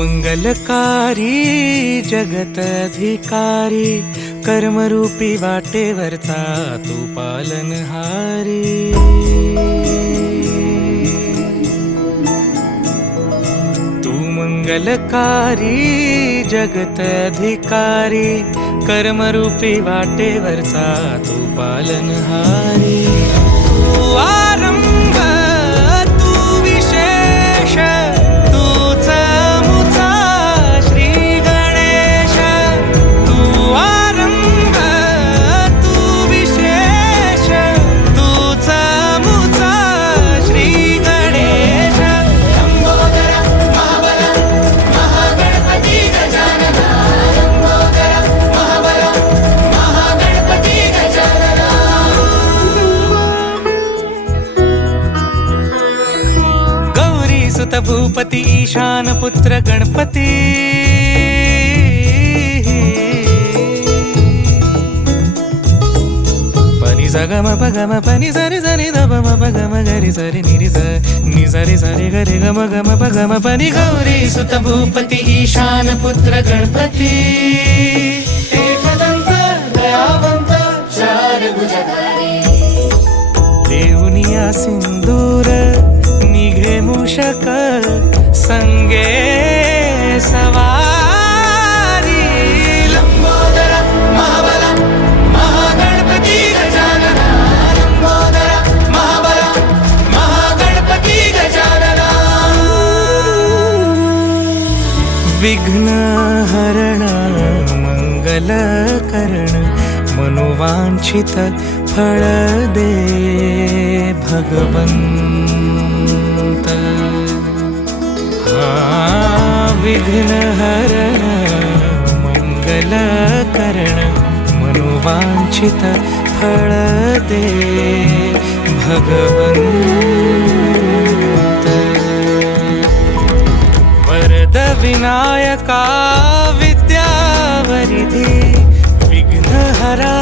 मंगलकारी जगतधिकारी कर्मरूपी वाटेवरचा तू पालनहारी। तू मंगलकारी जगतधिकारी कर्मरूपी वाटेवरचा तू पालनहारी। तू आरंभ तू विशेष तूच मुचा श्री गणेश। तू आरंभ तू विशेष तूच मुचा श्री गणेश। लंबोदर महाबल महागणपती गजानना। लंबोदर महाबल महागणपती गजानना। गौरी सुत भूपती ईशान पुत्र गणपती। पनी सगम पगम पनी सरी सरी ध म पगम गरी सरी निरी स नि सरी सरी गरी गम गम पगम पनी। गौरी सुत भूपती ईशान पुत्र गणपती। एकदंत दयावंत चार भुजधारी। देऊनिया सिंदूर निघे मूषक संगे सवारी। लंबोदर महाबल महागणपती गजानना। लंबोदर महाबल महागणपती गजानना। विघ्न हरण मंगल करण मनोवांछित फळ दे भगवंत। विघ्न हरण मंगल करण मनोवांछित फळ दे भगवंत। वरद विनायका विद्यावरिधी विघ्नहरा